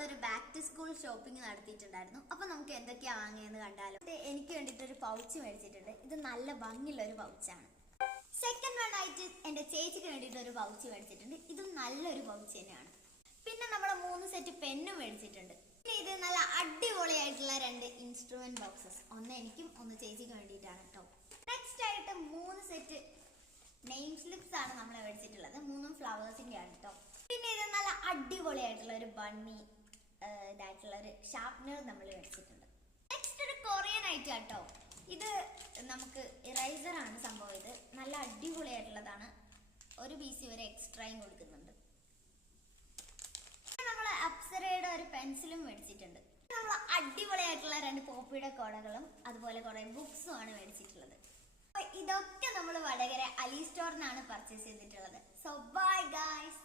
നമ്മളൊരു back to school shopping നടത്തിയിട്ടുണ്ടായിരുന്നു. അപ്പൊ നമുക്ക് എന്തൊക്കെയാ വാങ്ങിയെന്ന് കണ്ടാലോ. എനിക്ക് വേണ്ടിയിട്ട് ഒരു പൗച്ച് മേടിച്ചിട്ടുണ്ട്. ഇത് നല്ല ഭംഗിയുള്ള ഒരു പൗച്ചാണ്. സെക്കൻഡ് വൺ ആയിട്ട് എന്റെ ചേച്ചിക്ക് വേണ്ടിയിട്ട് ഒരു പൗച്ച് മേടിച്ചിട്ടുണ്ട്. ഇതും നല്ലൊരു പൗച്ച് തന്നെയാണ്. പിന്നെ നമ്മൾ 3 സെറ്റ് പെന്നും മേടിച്ചിട്ടുണ്ട്. പിന്നെ ഇത് നല്ല അടിപൊളിയായിട്ടുള്ള 2 ഇൻസ്ട്രുമെന്റ് ബോക്സസ്, ഒന്ന് എനിക്കും ഒന്ന് ചേച്ചിക്ക് വേണ്ടിയിട്ടാണ് കേട്ടോ. നെക്സ്റ്റ് ആയിട്ട് 3 സെറ്റ് നെയിം സ്ലിപ്സ് ആണ് നമ്മൾ മേടിച്ചിട്ടുള്ളത്. 3 ഫ്ലവേഴ്സിന്റെ ആണ് കേട്ടോ. പിന്നെ ഇത് നല്ല അടിപൊളിയായിട്ടുള്ള ഒരു ബണ്ണി ഇതായിട്ടുള്ള ഒരു ഷാർപ്നർ നമ്മൾ മേടിച്ചിട്ടുണ്ട്. നെക്സ്റ്റ് ഒരു കൊറിയൻ ഐറ്റം കേട്ടോ. ഇത് നമുക്ക് ഇറൈസർ ആണ് സംഭവം. ഇത് നല്ല അടിപൊളിയായിട്ടുള്ളതാണ്. ഒരു പീസ് വരെ എക്സ്ട്രായും കൊടുക്കുന്നുണ്ട്. നമ്മൾ അപ്സരയുടെ ഒരു പെൻസിലും മേടിച്ചിട്ടുണ്ട്. നമ്മൾ അടിപൊളിയായിട്ടുള്ള 2 പോപ്പിയുടെ കൊടകളും അതുപോലെ കുറെ ബുക്സും ആണ് മേടിച്ചിട്ടുള്ളത്. അപ്പൊ ഇതൊക്കെ നമ്മൾ വടകര അലി സ്റ്റോറിനാണ് പർച്ചേസ് ചെയ്തിട്ടുള്ളത്. So bye guys.